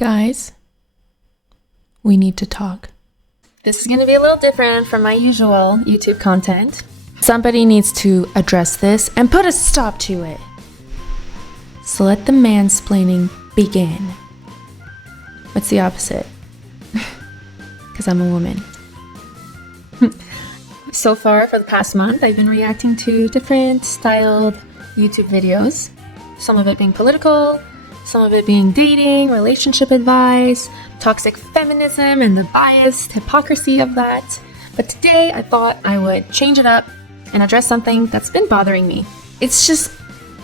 Guys, we need to talk. This is going to be a little different from my usual YouTube content. Somebody needs to address this and put a stop to it. So let the mansplaining begin. What's the opposite? Because I'm a woman. So far, for the past month, I've been reacting to different styled YouTube videos. Some of it being political, some of it being dating, relationship advice, toxic feminism, and the biased hypocrisy of that. But today, I thought I would change it up and address something that's been bothering me. It's just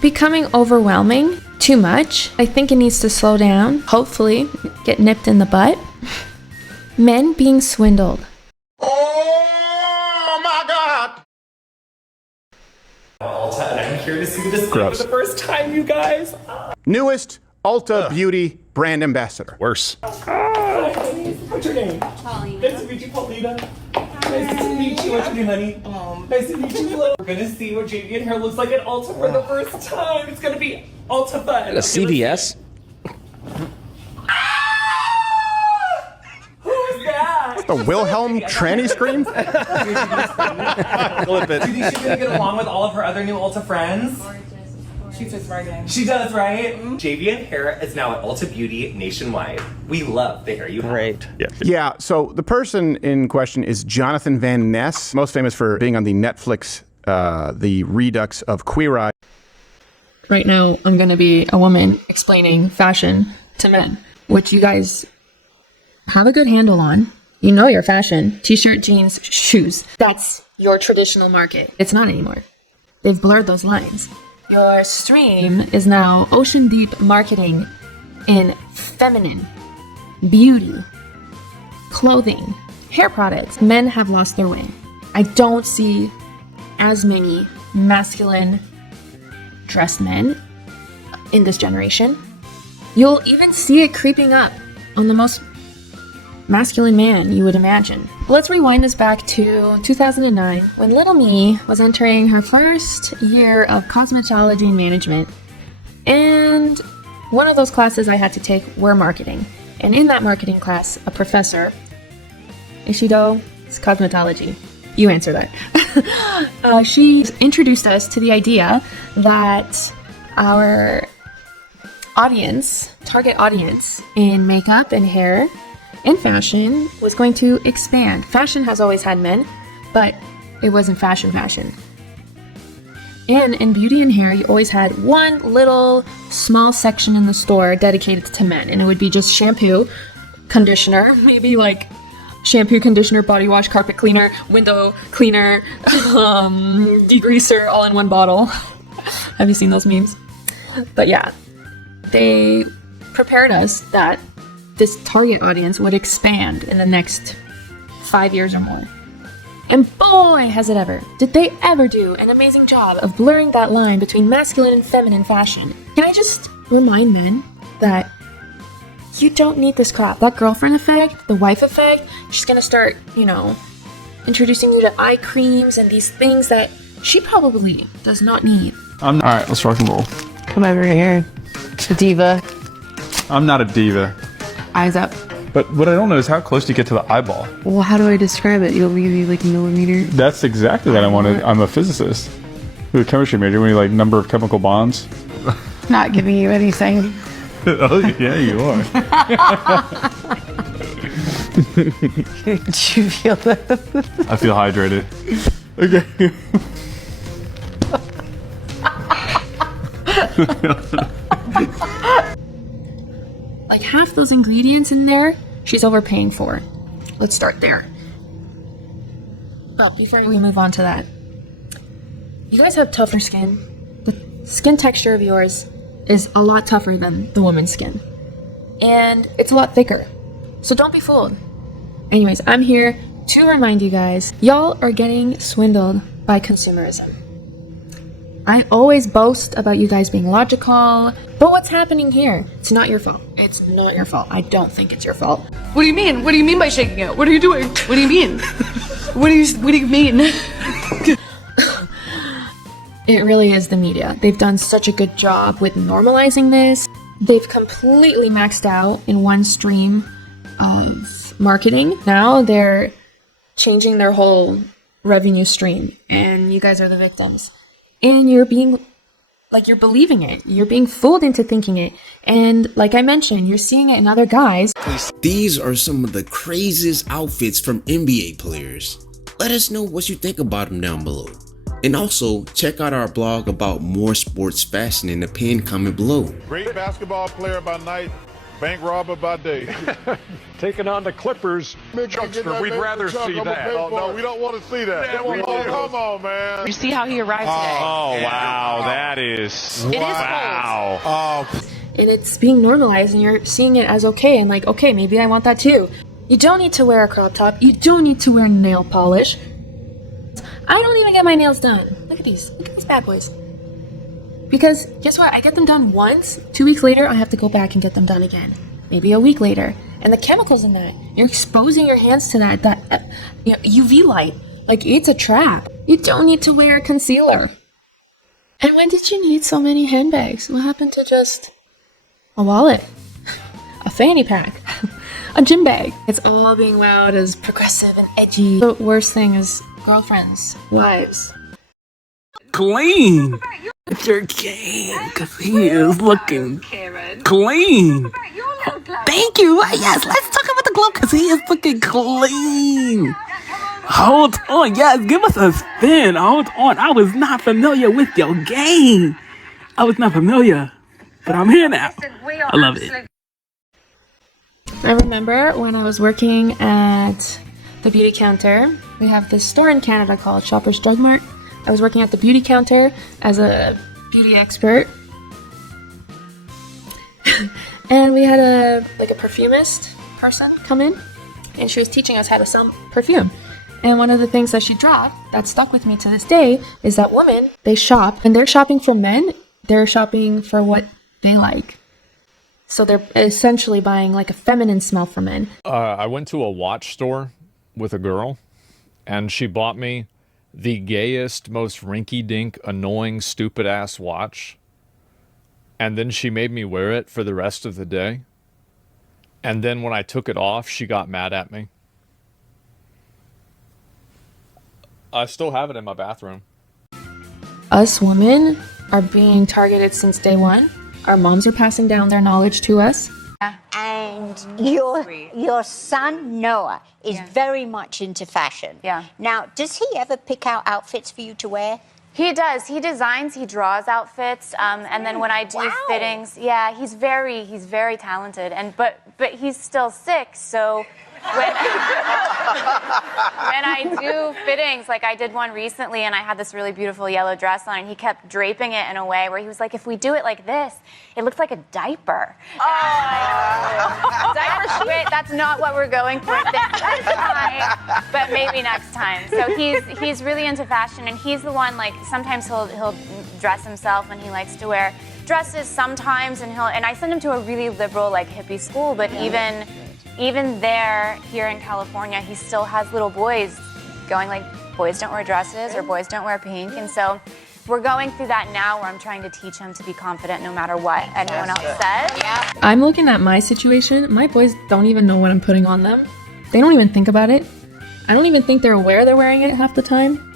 becoming overwhelming, too much. I think it needs to slow down, hopefully get nipped in the butt. Men being swindled. Oh my God! Ulta, and I'm here to see the display for the first time, you guys. Newest Ulta Beauty brand ambassador. Worse. What's your name? Paulina. Nice to meet you, Paulina. Nice to meet you. What's your name, honey? Nice to meet you, Flo. We're gonna see what JV and hair looks like at Ulta for the first time. It's gonna be Ulta fun. At a CVS? Who's that? The Wilhelm tranny scream? Clip it. Do you think she's gonna get along with all of her other new Ulta friends? She's just writing. She does, right? JV and hair is now at Ulta Beauty nationwide. We love the hair you have. Great. Yeah, so the person in question is Jonathan Van Ness, most famous for being on the Netflix, the Redux of Queer Eye. Right now, I'm going to be a woman explaining fashion to men, which you guys have a good handle on. You know your fashion. T-shirt, jeans, shoes. That's your traditional market. It's not anymore. They've blurred those lines. Your stream is now ocean deep marketing in feminine, beauty, clothing, hair products. Men have lost their way. I don't see as many masculine dressed men in this generation. You'll even see it creeping up on the most masculine man you would imagine. Let's rewind this back to 2009 when little me was entering her first year of cosmetology and management. And one of those classes I had to take were marketing. And in that marketing class, a professor, Ishido, it's cosmetology. You answer that. She introduced us to the idea that our audience, target audience in makeup and hair and fashion was going to expand. Fashion has always had men, but it wasn't fashion. And in beauty and hair, you always had one little small section in the store dedicated to men, and it would be just shampoo, conditioner, maybe like shampoo, conditioner, body wash, carpet cleaner, window cleaner, degreaser, all in one bottle. Have you seen those memes? But yeah, they prepared us that this target audience would expand in the next 5 years or more. And boy, has it ever. Did they ever do an amazing job of blurring that line between masculine and feminine fashion. Can I just remind men that you don't need this crap. That girlfriend effect, the wife effect, she's gonna start, introducing you to eye creams and these things that she probably does not need. Alright, let's rock and roll. Come over here. Diva. I'm not a diva. Eyes up. But what I don't know is how close do you get to the eyeball? Well, how do I describe it? You want me to give you like millimeter? That's exactly what I wanted. I'm a physicist. Who's a chemistry major. We need like number of chemical bonds. Not giving you anything. Oh, yeah, you are. Did you feel that? I feel hydrated. Okay. Like half those ingredients in there, she's overpaying for. Let's start there. But before we move on to that, you guys have tougher skin. The skin texture of yours is a lot tougher than the woman's skin. And it's a lot thicker. So don't be fooled. Anyways, I'm here to remind you guys, y'all are getting swindled by consumerism. I always boast about you guys being logical, but what's happening here? It's not your fault. It's not your fault. I don't think it's your fault. What do you mean? What do you mean by shaking it? What are you doing? What do you mean? What do you mean? It really is the media. They've done such a good job with normalizing this. they've completely maxed out in one stream of marketing. Now they're changing their whole revenue stream, and you guys are the victims. And you're being, like, you're believing it. You're being fooled into thinking it. And like I mentioned, you're seeing it in other guys. These are some of the craziest outfits from NBA players. Let us know what you think about them down below. And also, check out our blog about more sports fashion in the pinned comment below. Great basketball player by night, bank robber by day. Taking on the Clippers. Chuckster, we'd rather see that. No, we don't want to see that. Come on, man. You see how he arrived today? Oh, wow. That is... Wow. Oh. And it's being normalized, and you're seeing it as okay. And like, okay, maybe I want that too. You don't need to wear a crop top. You don't need to wear nail polish. I don't even get my nails done. Look at these bad boys. Because guess what? I get them done once. 2 weeks later, I have to go back and get them done again. Maybe a week later. And the chemicals in that, you're exposing your hands to that UV light. Like, it's a trap. You don't need to wear concealer. And when did you need so many handbags? What happened to just a wallet, a fanny pack, a gym bag? It's all being wowed as progressive and edgy. The worst thing is girlfriends, wives. Clean. Your game, because he is looking clean. Thank you. Yes, let's talk about the glove because he is looking clean. Hold on. Yes, give us a spin. Hold on. I was not familiar with your game. I was not familiar, but I'm here now. I love it. I remember when I was working at the beauty counter. We have this store in Canada called Shoppers Drug Mart. I was working at the beauty counter as a beauty expert. And we had a perfumist person come in, and she was teaching us how to sell perfume. And one of the things that she dropped that stuck with me to this day is that women, they shop, and they're shopping for men, they're shopping for what they like. So they're essentially buying like a feminine smell for men. I went to a watch store with a girl, and she bought me the gayest, most rinky-dink, annoying, stupid-ass watch. And then she made me wear it for the rest of the day. And then when I took it off, she got mad at me. I still have it in my bathroom. Us women are being targeted since day one. Our moms are passing down their knowledge to us. And your son, Noah, is very much into fashion. Yeah. Now, does he ever pick out outfits for you to wear? He does. He designs, he draws outfits, and then when I do fittings, yeah, he's very talented. And but he's still sick, so when I do fittings, like I did one recently, and I had this really beautiful yellow dress on, and he kept draping it in a way where he was like, if we do it like this, it looks like a diaper. Diaper sheet. That's not what we're going for this time, but maybe next time. So he's really into fashion, and he's the one, like, sometimes he'll dress himself, and he likes to wear dresses sometimes, and I send him to a really liberal, like, hippie school, but even there, here in California, he still has little boys going like, boys don't wear dresses or boys don't wear pink. And so we're going through that now where I'm trying to teach him to be confident no matter what anyone else says. Yeah. I'm looking at my situation. My boys don't even know what I'm putting on them. They don't even think about it. I don't even think they're aware they're wearing it half the time.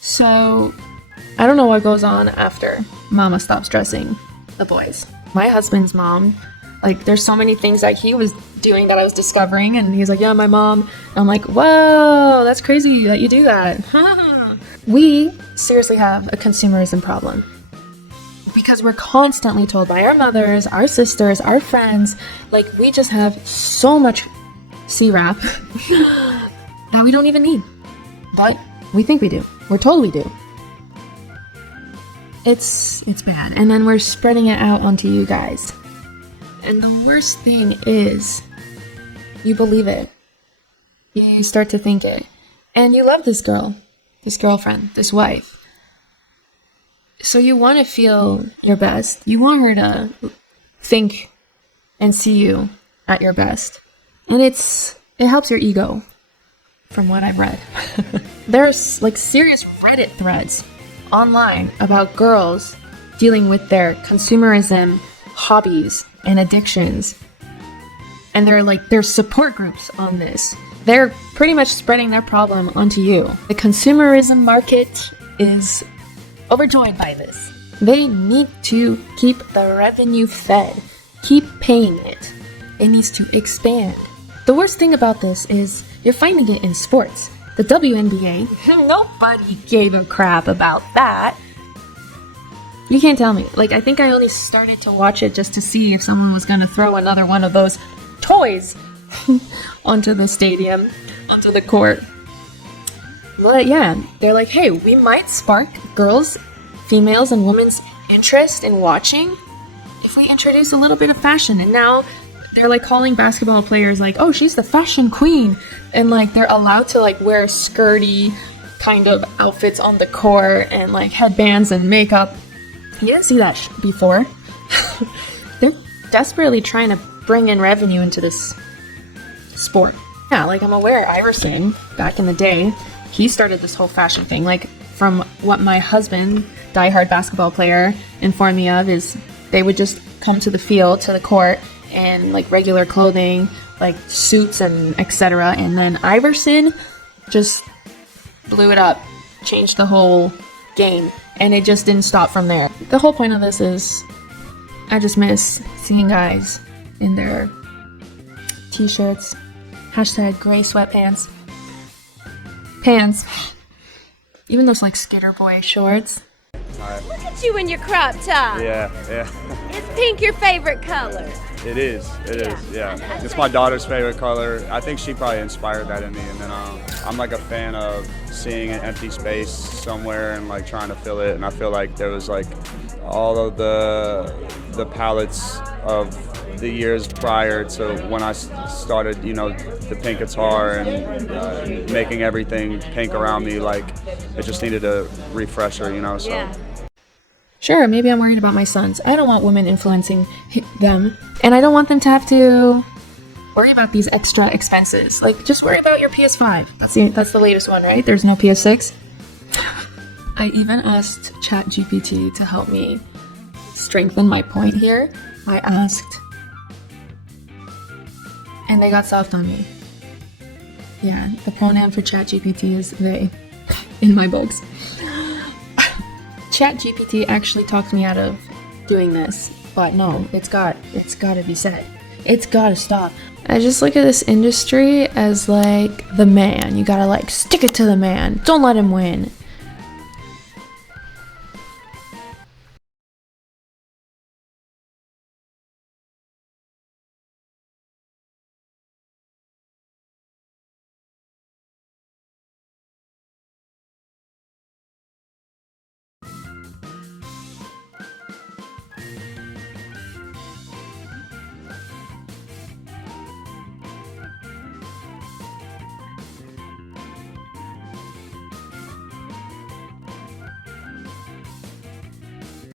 So I don't know what goes on after mama stops dressing the boys. My husband's mom, like, there's so many things that he was doing that I was discovering, and he's like, yeah, my mom. And I'm like, whoa, that's crazy that you do that. We seriously have a consumerism problem because we're constantly told by our mothers, our sisters, our friends, like, we just have so much C-rap that we don't even need. But we think we do. We're told we do. It's bad. And then we're spreading it out onto you guys. And the worst thing is, you believe it. You start to think it. And you love this girl, this girlfriend, this wife. So you want to feel your best. You want her to think and see you at your best. And it helps your ego, from what I've read. There's like serious Reddit threads online about girls dealing with their consumerism, hobbies and addictions. And there's support groups on this. They're pretty much spreading their problem onto you. The consumerism market is overjoyed by this. They need to keep the revenue fed, keep paying it. It needs to expand. The worst thing about this is you're finding it in sports. The WNBA, nobody gave a crap about that. You can't tell me. Like, I think I only started to watch it just to see if someone was going to throw another one of those toys onto the stadium, onto the court. But yeah, they're like, hey, we might spark girls, females, and women's interest in watching if we introduce a little bit of fashion. And now they're like calling basketball players like, oh, she's the fashion queen. And like they're allowed to like wear skirty kind of outfits on the court and like headbands and makeup. You didn't see that before. They're desperately trying to bring in revenue into this sport. Yeah, like I'm aware Iverson, back in the day, he started this whole fashion thing. Like from what my husband, diehard basketball player, informed me of is they would just come to the field, to the court, and like regular clothing, like suits and etc. And then Iverson just blew it up, changed the whole game, and it just didn't stop from there. The whole point of this is I just miss seeing guys in their t-shirts, hashtag gray sweatpants, pants, even those like skater boy shorts. Look at you in your crop top. Yeah. Is pink your favorite color? It is. It's my daughter's favorite color. I think she probably inspired that in me. And then I'm like a fan of seeing an empty space somewhere and like trying to fill it. And I feel like there was like all of the palettes of the years prior to when I started, the pink guitar and making everything pink around me. Like it just needed a refresher, so. Yeah. Sure, maybe I'm worried about my sons. I don't want women influencing them. And I don't want them to have to worry about these extra expenses. Like, just worry about your PS5. That's the latest one, right? There's no PS6. I even asked ChatGPT to help me strengthen my point here. I asked, and they got soft on me. Yeah, the pronoun for ChatGPT is they in my books. ChatGPT actually talked me out of doing this, but no, it's got to be said. It's got to stop. I just look at this industry as like the man. You gotta like stick it to the man. Don't let him win.